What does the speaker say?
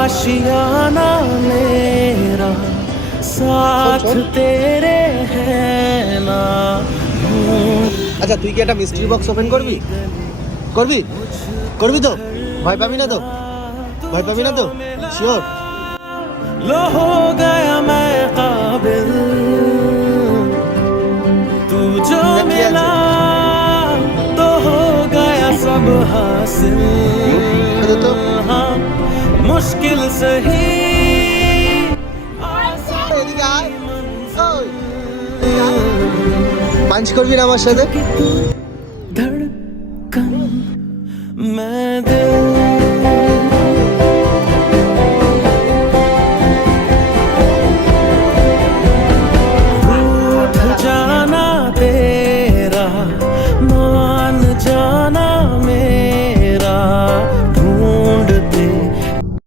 आशियाना मेरा साथ तेरे है ना। আচ্ছা তুই কি একটা মিস্ট্রি বক্স ওপেন করবি? করবি করবি তো? ভয় পাবি না তো? ভয় পাবি না তো? শিওর? लो हो गया मैं काबिल, तू जो मिला तो हो गया सब हासिल। তো हाँ मुश्किल सही এদিকে আয়। পাঞ্চ করবি না আমার সাথে?